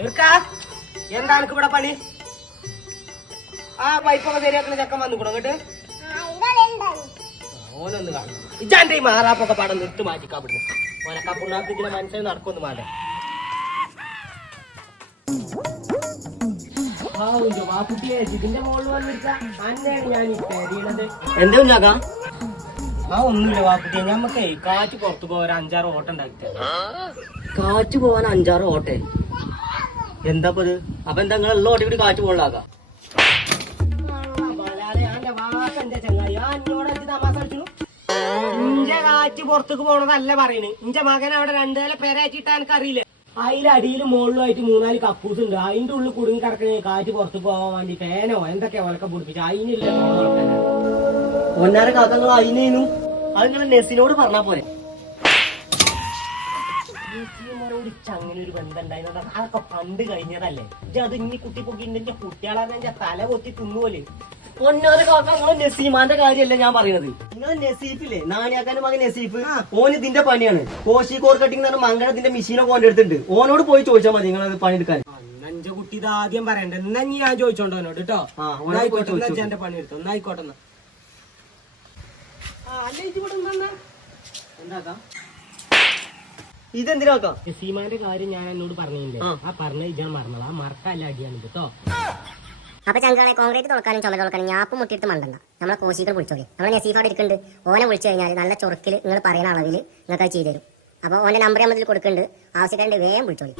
എന്താ എനിക്ക് ഇവിടെ പണി? ആ പൈപ്പൊക്കെ ശരിയാക്കുന്ന ചെക്കൻ വന്നിക്കണോ അങ്ങോട്ട്? ഓനൊന്ന് കാണും ഇജാന്റെ ഈ മാറാപ്പൊക്കെ പാടം നിർത്തി മാറ്റിക്കാ വിടുന്നു. ഓനക്കപ്പുണ്ണാക്കിങ്ങനെ മനസ്സിൽ നടക്കൊന്നും വേണ്ട. വാക്കുട്ടിയെ ഇതിന്റെ മുകളിൽ വന്നിരിക്ക അന്നെയാണ് ഞാൻ ഇട്ടേരിയണത്. എന്താ കുഞ്ഞാക്കാ? ആ ഒന്നുമില്ല വാക്കുട്ടിയെ, ഞമ്മക്കേ കാറ്റ് പുറത്തു പോകാൻ 5-6 ഓട്ടം ഉണ്ടാക്കി. കാറ്റ് പോവാൻ 5-6 ഓട്ടെ? എന്താ ഇത്? അപ്പൊ എന്താ നിങ്ങൾ ഉള്ള ഓട്ടി കൂടി കാറ്റ് പോകാം? ഇഞ്ച കാറ്റ് പുറത്തേക്ക് പോണതല്ല പറയണ്. ഇഞ്ച മകൻ അവിടെ 2 നില പേരാച്ചിട്ടാ എനിക്കറിയില്ലേ. അതിലടിയിൽ മുകളിലുമായിട്ട് 3-4 കക്കൂസ് ഉണ്ട്. അതിന്റെ ഉള്ളിൽ കുടുങ്ങി കിടക്കണേ കാറ്റ് പുറത്ത് പോകാൻ വേണ്ടി ഫാനോ എന്തൊക്കെയാ ഒലക്ക പൊടിപ്പിച്ച അതിനില്ല. ഒന്നര കാക്കങ്ങൾ അതിനു അത് നിങ്ങൾ നെസിനോട് പറഞ്ഞാ പോലെ. അങ്ങനെ ഒരു ബന്ധം ഉണ്ടായിരുന്നത് അതൊക്കെ പണ്ട് കഴിഞ്ഞതല്ലേ. അത് ഇനി കുട്ടി പൊക്കിന്റെ കുട്ടികളെ തല കൊത്തി തിന്നുപോലെ. ഒന്നര കാക്ക നിങ്ങളെ നസീമാന്റെ കാര്യമല്ല ഞാൻ പറയുന്നത്. നിങ്ങൾ നസീഫില്ലേ, നാണിയാക്കാന്റെ മകൻ നസീഫ്, ഓന് ഇതിന്റെ പണിയാണ്. കോശി കട്ടിങ് എന്ന് പറഞ്ഞ മംഗളത്തിന്റെ മെഷീനൊക്കെ ഓൻ്റെ അടുത്തുണ്ട്. ഓനോട് പോയി ചോദിച്ചാൽ മതി നിങ്ങൾ അത് പണിയെടുക്കാൻ. എന്റെ കുട്ടി ഇത് ആദ്യം പറയണ്ട. എന്നാ ഞാൻ ചോദിച്ചോണ്ടോ അവനോട് കേട്ടോ. എന്റെ പണി എടുത്തോ ഒന്നായിക്കോട്ടെ. ഇതെന്തിനാക്കാം? നസീമാന്റെ കാര്യം ഞാൻ എന്നോട് പറഞ്ഞില്ലേ, ആ പറഞ്ഞ ഇജാൻ മറന്നത്. ആ മറക്കല്ല അടിയാണ് കേട്ടോ. അപ്പൊ ചങ്കളെ കോൺക്രീറ്റ് തുറക്കാനും ചുമ തുറക്കാനും ഞാപ്പ് മുട്ടിയിട്ട് മണ്ടണ്ട. നമ്മളെ കോശികൾ വിളിച്ചോളി. നമ്മളെ നസീഫ് അവിടെ ഇരിക്കുന്നുണ്ട്. ഓനെ വിളിച്ചു കഴിഞ്ഞാൽ നല്ല ചൊറുക്കിൽ നിങ്ങൾ പറയുന്ന അളവിൽ നിങ്ങൾക്ക് അത് ചെയ്തു തരും. അപ്പൊ ഓന്റെ നമ്പർ നമ്മൾ ഇതിൽ കൊടുക്കുന്നുണ്ട്. ആവശ്യക്കാരുടെ വേഗം വിളിച്ചോളി.